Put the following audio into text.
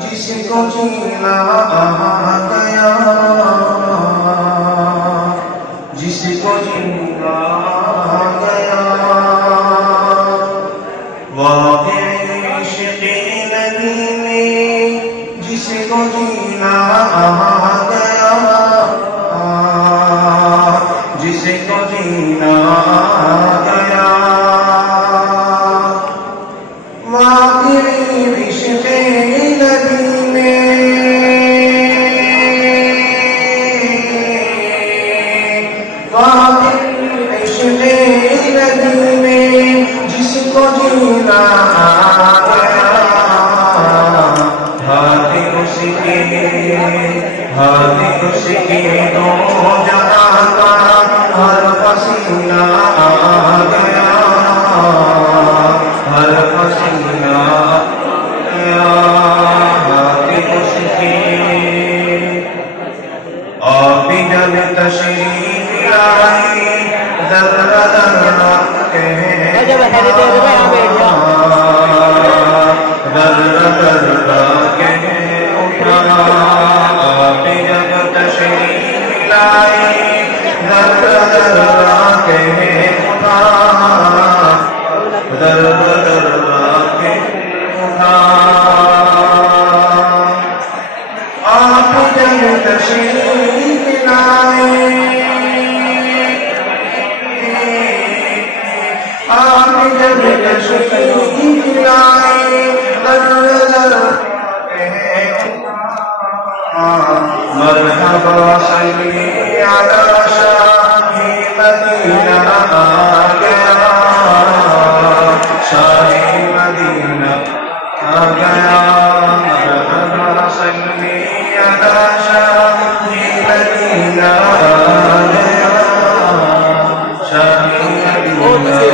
جس کو جینا گیا، جس کو جینا گیا، واقعی عشق نبی میں جس کو جینا گیا، جس کو جینا گیا، واقعی عشق نبی میں، واقعی عشق نبی میں جس کو جینا گیا، ہاتھ اس کے دو جہاں کا ہر پسینہ گیا، ہر پسینہ گیا، ہاتھ اس کے آپ جب تشریف لائے ذرہ ذرہ کہہ ذرہ ذرہ کہہ اٹھا، آپ جب تشریف لائے ذرہ ذرہ کہہ اٹھا، ذرہ ذرہ کہہ اٹھا، آپ جب تشریف لائے، آپ جب تشریف لائے ذرہ ذرہ کہہ اٹھا، مرحبا صلی علی شاہ مدینہ آ گیا، شاہ مدینہ آ گیا، مرحبا صلی علی شاہ مدینہ آ گیا، شاہ مدینہ